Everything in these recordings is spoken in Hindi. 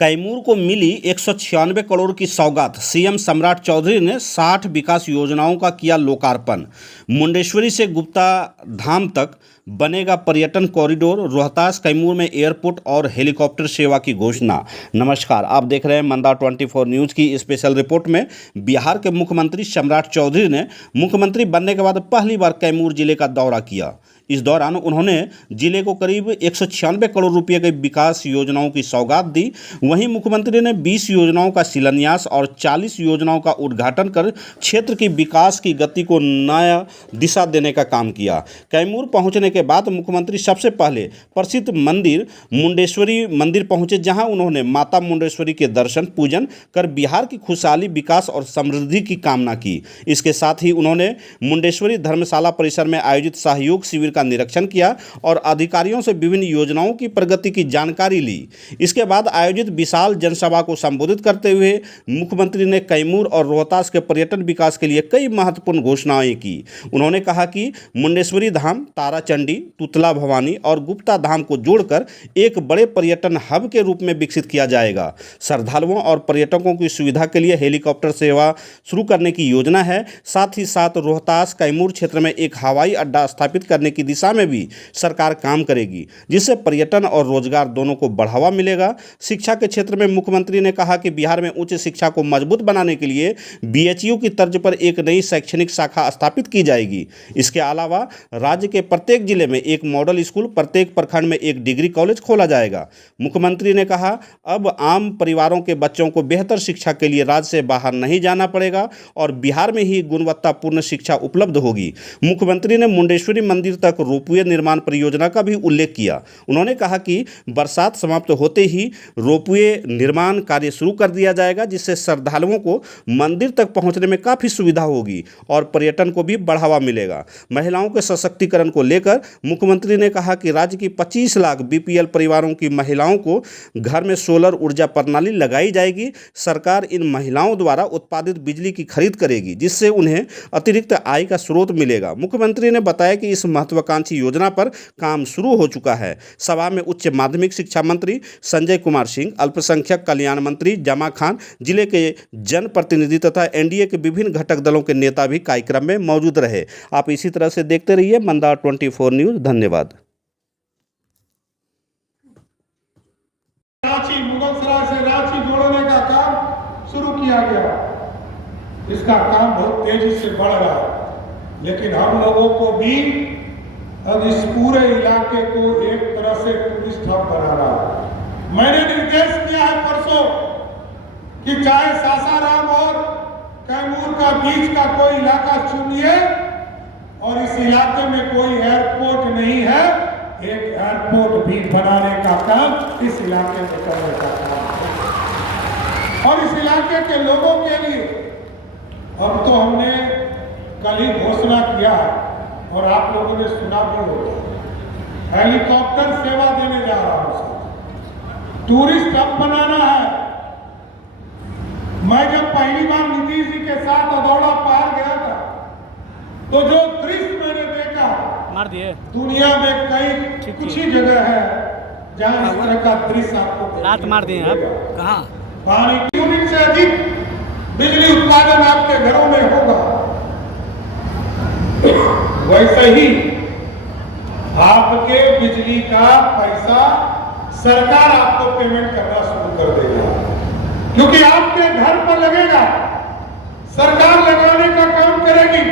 कैमूर को मिली 196 करोड़ की सौगात। सीएम सम्राट चौधरी ने 60 विकास योजनाओं का किया लोकार्पण। मुंडेश्वरी से गुप्ता धाम तक बनेगा पर्यटन कॉरिडोर। रोहतास कैमूर में एयरपोर्ट और हेलीकॉप्टर सेवा की घोषणा। नमस्कार, आप देख रहे हैं मंदा 24 न्यूज़ की स्पेशल रिपोर्ट में। बिहार के मुख्यमंत्री सम्राट चौधरी ने मुख्यमंत्री बनने के बाद पहली बार कैमूर जिले का दौरा किया। इस दौरान उन्होंने जिले को करीब 196 करोड़ रुपए के विकास योजनाओं की सौगात दी। वहीं मुख्यमंत्री ने 20 योजनाओं का शिलान्यास और 40 योजनाओं का उद्घाटन कर क्षेत्र की विकास की गति को नया दिशा देने का काम किया। कैमूर पहुंचने के बाद मुख्यमंत्री सबसे पहले प्रसिद्ध मंदिर मुंडेश्वरी मंदिर पहुंचे, जहां उन्होंने माता मुंडेश्वरी के दर्शन पूजन कर बिहार की खुशहाली, विकास और समृद्धि की कामना की। इसके साथ ही उन्होंने मुंडेश्वरी धर्मशाला परिसर में आयोजित सहयोग शिविर का निरीक्षण किया और अधिकारियों से विभिन्न योजनाओं की प्रगति की जानकारी ली। इसके बाद आयोजित विशाल जनसभा को संबोधित करते हुए मुख्यमंत्री ने कैमूर और रोहतास के पर्यटन विकास के लिए कई महत्वपूर्ण घोषणाएं की। उन्होंने कहा कि मुंडेश्वरी धाम, ताराचंडी, तुतला भवानी और गुप्ता धाम को जोड़कर एक बड़े पर्यटन हब के रूप में विकसित किया जाएगा। श्रद्धालुओं और पर्यटकों की सुविधा के लिए हेलीकॉप्टर सेवा शुरू करने की योजना है। साथ ही साथ रोहतास कैमूर क्षेत्र में एक हवाई अड्डा स्थापित करने की दिशा में भी सरकार काम करेगी, जिससे पर्यटन और रोजगार दोनों को बढ़ावा मिलेगा। शिक्षा के क्षेत्र में मुख्यमंत्री ने कहा कि बिहार में उच्च शिक्षा को मजबूत बनाने के लिए बीएचयू की तर्ज पर एक नई शैक्षणिक शाखा स्थापित की जाएगी। इसके अलावा राज्य के प्रत्येक जिले में एक मॉडल स्कूल, प्रत्येक प्रखंड में एक डिग्री कॉलेज खोला जाएगा। मुख्यमंत्री ने कहा, अब आम परिवारों के बच्चों को बेहतर शिक्षा के लिए राज्य से बाहर नहीं जाना पड़ेगा और बिहार में ही गुणवत्तापूर्ण शिक्षा उपलब्ध होगी। मुख्यमंत्री ने मुंडेश्वरी मंदिर तक रोपवे निर्माण परियोजना का भी उल्लेख किया। उन्होंने कहा कि बरसात समाप्त होते ही रोपवे निर्माण कार्य शुरू कर दिया जाएगा, जिससे श्रद्धालुओं को मंदिर तक पहुंचने में काफ़ी सुविधा होगी और पर्यटन को भी बढ़ावा मिलेगा। महिलाओं के सशक्तिकरण को लेकर मुख्यमंत्री ने कहा कि राज्य की 25 लाख बीपीएल परिवारों की महिलाओं को घर में सोलर ऊर्जा प्रणाली लगाई जाएगी। सरकार इन महिलाओं द्वारा उत्पादित बिजली की खरीद करेगी, जिससे उन्हें अतिरिक्त आय का स्रोत मिलेगा। मुख्यमंत्री ने बताया कि इस महत्वाकांक्षी योजना पर काम शुरू हो चुका है। सभा में उच्च माध्यमिक शिक्षा मंत्री संजय कुमार सिंह, अल्पसंख्यक कल्याण मंत्री जमा खान, जिले के जनप्रतिनिधि तथा एनडीए के विभिन्न घटक दलों के नेता भी कार्यक्रम में मौजूद रहे। आप इसी तरह से देखते रहिए मंदा 24 न्यूज़। धन्यवाद। रांची, मुगलसराय से रांची जोड़ने का काम शुरू किया गया। इसका काम बहुत तेजी से बढ़ रहा है, लेकिन हम लोगों को भी अब इस पूरे इलाके को एक तरह से टूरिस्ट हब बनाना है। मैंने निर्देश किया है परसों कि चाहे सासाराम और कैमूर का बीच का कोई इलाका चुनिए और इस इलाके में कोई एयरपोर्ट नहीं है, एक एयरपोर्ट भी बनाने का काम इस इलाके में करने का काम है। और इस इलाके के लोगों के लिए अब तो हमने कल ही घोषणा किया है और आप लोगों ने सुना भी होगा, हेलीकॉप्टर सेवा देने जा रहा हूं। टूरिस्ट हब बनाना है। मैं जब पहली बार नीतीश जी के साथ अदौड़ा पार गया था, तो जो दृश्य मैंने देखा, मार दिए दुनिया में कई कुछ ही जगह है जहां इस तरह का दृश्य आपको रात मार दिए। आप कहाँ? पानी की यूनिट से अधिक बिजली उत्पादन आपके घरों में होगा। वैसे ही आपके बिजली का पैसा सरकार आपको पेमेंट करना शुरू कर देगा, क्योंकि आपके घर पर लगेगा। सरकार लगाने का काम करेगी।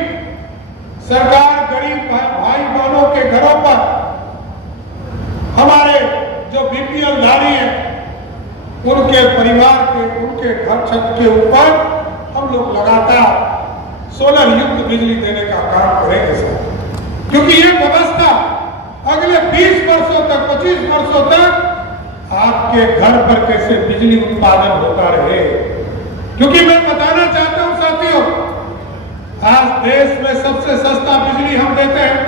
सरकार गरीब भाई बहनों के घरों पर, हमारे जो बीपीएल धारी हैं, उनके परिवार के, उनके घर छत के ऊपर हम लोग लगातार सोलर युक्त बिजली देने का काम करेंगे सर, क्योंकि ये व्यवस्था अगले 20 वर्षों तक, 25 वर्षों तक आपके घर पर कैसे बिजली उत्पादन होता रहे। क्योंकि मैं बताना चाहता हूं साथियों, आज देश में सबसे सस्ता बिजली हम देते हैं,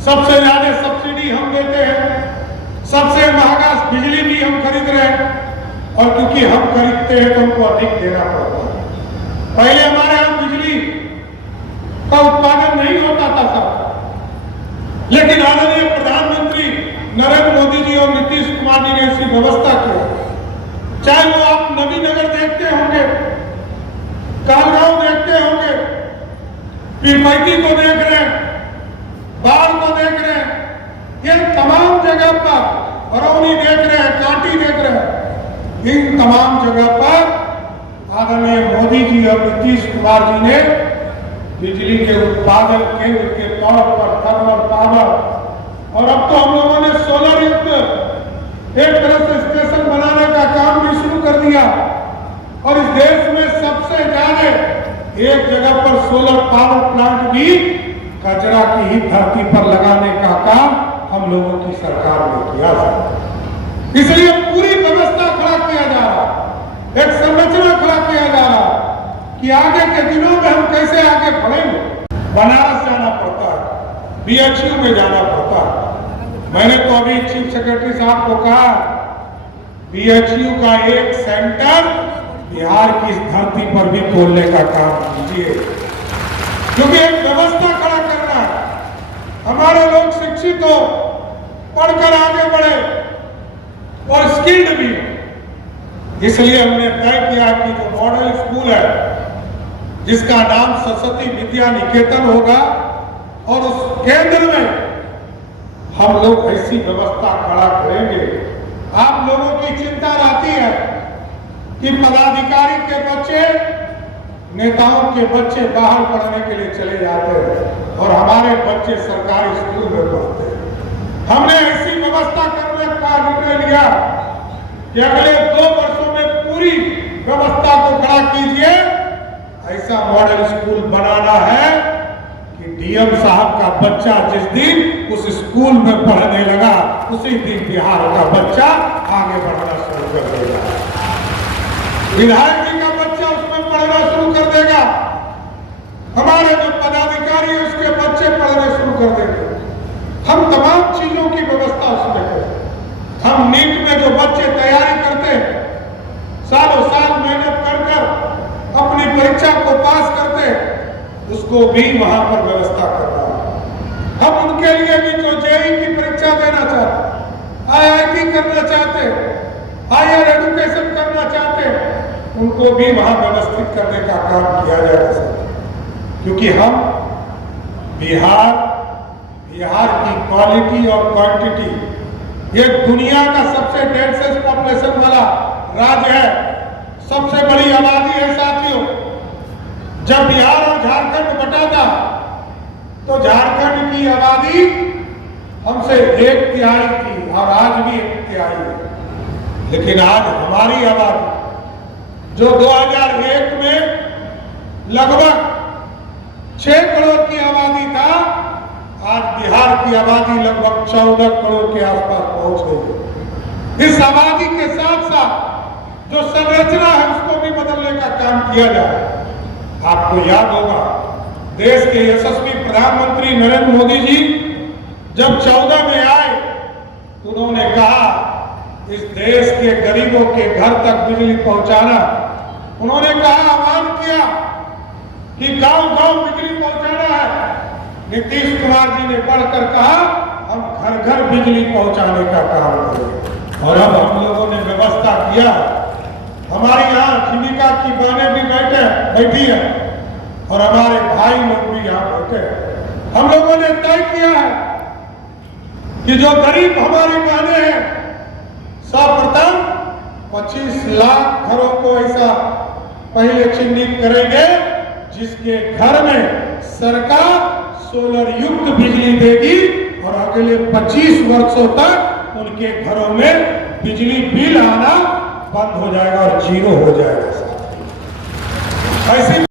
सबसे ज्यादा सब्सिडी हम देते हैं, सबसे महंगा बिजली भी हम खरीद रहे हैं। और क्योंकि हम खरीदते हैं तो हमको अधिक देना पड़ता है। पहले हमारे यहां बिजली का उत्पादन नहीं होता था, लेकिन आदरणीय प्रधानमंत्री नरेंद्र मोदी जी और नीतीश कुमार जी ने ऐसी व्यवस्था की चाहे वो आप नवीनगर देखते होंगे, कालगांव देखते होंगे, पीरपैती को देख रहे हैं, बाढ़ को देख रहे हैं, ये तमाम जगह पर बरौनी देख रहे हैं, कांटी देख रहे हैं, इन तमाम जगह पर आदरणीय मोदी जी और नीतीश कुमार जी ने बिजली के उत्पादन केंद्र के तौर पर थर्मल पावर और अब तो हम लोगों ने सोलर युक्त एक तरह से स्टेशन बनाने का काम भी शुरू कर दिया और इस देश में सबसे ज्यादा एक जगह पर सोलर पावर प्लांट भी कचरा की ही धरती पर लगाने का काम हम लोगों की सरकार ने किया है। इसलिए पूरी व्यवस्था खड़ा किया जा रहा, एक संरचना खड़ा किया जा रहा कि आगे के दिनों में हम कैसे आगे बढ़ेंगे। बनारस जाना पड़ता है, बीएचयू में जाना पड़ता है। मैंने तो अभी चीफ सेक्रेटरी साहब को कहा बीएचयू का एक सेंटर बिहार की इस धरती पर भी खोलने का काम कीजिए, क्योंकि एक व्यवस्था खड़ा करना है। हमारे लोग शिक्षित हो, पढ़कर आगे बढ़े और स्किल्ड भी हो। इसलिए हमने तय किया कि जो मॉडल स्कूल है जिसका नाम सरस्वती विद्या निकेतन होगा और उस केंद्र में हम लोग ऐसी व्यवस्था खड़ा करेंगे। आप लोगों की चिंता रहती है कि पदाधिकारी के बच्चे, नेताओं के बच्चे बाहर पढ़ने के लिए चले जाते हैं और हमारे बच्चे सरकारी स्कूल में पढ़ते हैं। हमने ऐसी व्यवस्था करने का निर्णय लिया कि अगले 2 वर्षों में पूरी व्यवस्था को खड़ा कीजिए। ऐसा मॉडल स्कूल बनाना है कि डीएम साहब का बच्चा जिस दिन उस स्कूल में पढ़ने लगा उसी दिन बिहार का बच्चा आगे बढ़ना शुरू कर देगा, विधायक जी का बच्चा उसमें पढ़ना शुरू कर देगा, हमारे जो पदाधिकारी है उसके बच्चे पढ़ना शुरू कर देंगे। हम तमाम चीजों की व्यवस्था उसमें करें। हम नीट में जो बच्चे तैयारी करते हैं, सालों साल मेहनत कर अपनी परीक्षा को पास करते, उसको भी वहां पर व्यवस्था करना है। हम उनके लिए भी जो जेईई की परीक्षा देना चाहते, आईआईटी करना चाहते, हायर एजुकेशन करना चाहते, उनको भी वहां व्यवस्थित करने का काम किया जाएगा। क्योंकि हम बिहार की क्वालिटी और क्वांटिटी, ये दुनिया का सबसे डेंसेस्ट पॉपुलेशन वाला राज्य है, सबसे बड़ी आबादी है साथियों। जब बिहार और झारखंड बटा था तो झारखंड की आबादी हमसे 1/3 थी और आज भी 1/3 है। लेकिन आज हमारी आबादी जो 2001 में लगभग 6 करोड़ की आबादी था, आज बिहार की आबादी लगभग 14 करोड़ के आसपास पहुंच गई है। इस आबादी के साथ साथ जो संरचना है उसको भी बदलने का काम किया जाए। आपको याद होगा देश के यशस्वी प्रधानमंत्री नरेंद्र मोदी जी जब 14 में आए तो उन्होंने कहा इस देश के गरीबों के घर तक बिजली पहुंचाना, उन्होंने कहा आह्वान किया कि गांव-गांव बिजली पहुंचाना है। नीतीश कुमार जी ने बढ़कर कहा हम घर-घर बिजली पहुंचाने का काम करेंगे और अब हम लोगों ने व्यवस्था किया। हमारे यहाँ जीविका की बहनें भी बैठी है और हमारे भाई लोग भी यहाँ बैठे हैं। हम लोगों ने तय किया है कि जो गरीब हमारी बहनें हैं, सर्वप्रथम 25 लाख घरों को ऐसा पहले चिन्हित करेंगे जिसके घर में सरकार सोलर युक्त बिजली देगी और अगले 25 वर्षों तक उनके घरों में बिजली बिल आना बंद हो जाएगा और 0 हो जाएगा। ऐसी